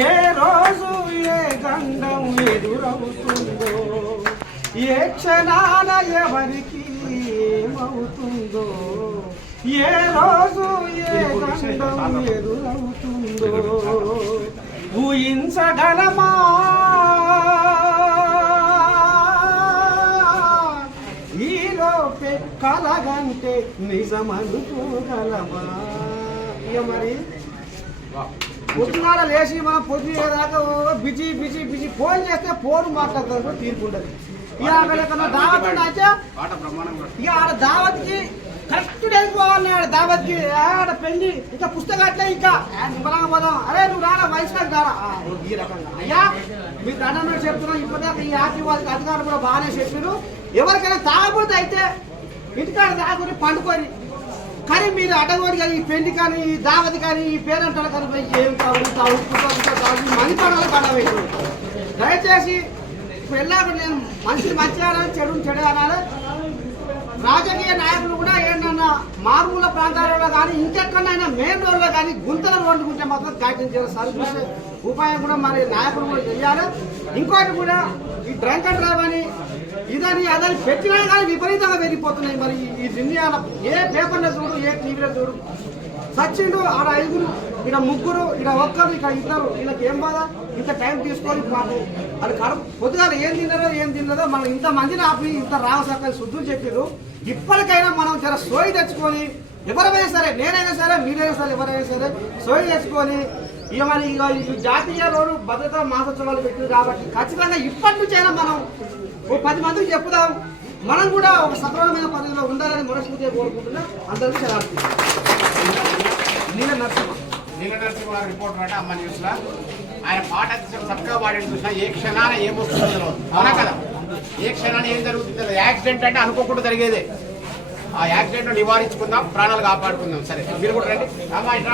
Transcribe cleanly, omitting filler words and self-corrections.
ఏ రోజు ఏ గండం ఎదురవుతుందో, ఏ క్షణాన ఎవరికి ఏమవుతుందో, ఏ రోజు ఏ గండం ఎదురవుతుందో ఊహించగలమా? ఈలోపే కలగంటే నిజమనుకోగలమా? ఇక మరి పొద్దునాడ లేచి మనం పొద్దుదాకా బిజీ బిజీ బిజీ ఫోన్ చేస్తే ఫోన్ మాట్లాడుతారు తీరుకుంటుంది. ఇక అక్కడ దావత్ అయితే ఇక ఆడ దావత్కి కరెక్ట్ టైంకి పోవాలి. ఆడ దావత్కి ఆడ పెళ్లి ఇంకా పుస్తకాట్లే ఇంకా నిమ్మలంగా పోదాం. అరే నువ్వు రారా వయసులోకి రారా ఈ రకంగా. అయ్యా మీరు దండం చెప్తున్నాం. ఇప్పటిదాకా ఈ ఆర్టీ వాళ్ళకి అధికారులు కూడా బాగానే చెప్పారు. ఎవరికైనా తాగబోతే అయితే ఇంటికాడ తాగుని పండుకొని, కానీ మీరు అడ్డగోడి కానీ ఈ పెళ్లి కానీ ఈ దావతి కానీ ఈ పేరంటాడు కానీ ఏం తాగుతావు మంచి పడాలి పడవేసి దయచేసి ఇప్పుడు వెళ్ళాక నేను మనిషిని మంచిగా అనాలి, చెడు అనాలి. రాజకీయ నాయకులు కూడా ఏంటన్నా మారుమూల ప్రాంతాలలో కానీ ఇంకెక్కడైనా మెయిన్ రోడ్లో కానీ గుంతల రోడ్డుకుంటే మాత్రం కాయటం చేయాలి. సర్వీస్ ఉపాయం కూడా మరి నాయకులు కూడా చేయాలి. ఇంకోటి కూడా ఈ డ్రంక్ అండ్ డ్రైవ్ అని ఇదని అదని పెట్టినా కానీ విపరీతంగా పెరిగిపోతున్నాయి. మరి ఈ దునియాలో ఏ పేపర్లో చూడు, ఏ టీవీలో చూడు, సచ్చిండు ఆడ 5, ఇక్కడ 3, ఇక్కడ 1, ఇక్కడ 2, వీళ్ళకి ఏం బాధ? ఇంత టైం తీసుకొని మాకు అది కడుపు పొద్దుగాల ఏం తిన్నదో మనం ఇంతమందిని ఆపి ఇంత రామసక్కని శుద్ధులు చెప్పారు. ఇప్పటికైనా మనం జర సోయి తెచ్చుకొని ఎవరైనా సరే, నేనైనా సరే, మీరైనా సరే, ఎవరైనా సరే సోయి తెచ్చుకొని ఇక మరి ఇక జాతీయ రోడ్డు భద్రతా మాసోత్సవాలు పెట్టారు కాబట్టి ఖచ్చితంగా ఇప్పటి నుంచైనా మనం ఓ 10 మందికి చెప్పుదాం. మనం కూడా ఒక సక్రమమైన పద్ధతిలో ఉండాలని మనస్ఫూర్తిగా కోరుకుంటున్నాం. అందరికీ సెలవు. నీల నరసింహ రిపోర్టర్ అంటే అమ్మ న్యూస్ లో ఆయన పాట చక్కగా పాడి చూసినా ఏ క్షణాన ఏమొస్తుందో అవునా కదా, ఏ క్షణాన్ని ఏం జరుగుతుందో. యాక్సిడెంట్ అంటే అనుకోకుండా జరిగేదే. ఆ యాక్సిడెంట్ నివారించుకుందాం, ప్రాణాలు కాపాడుకుందాం. సరే మీరు కూడా రండి అమ్మ. ఇట్లా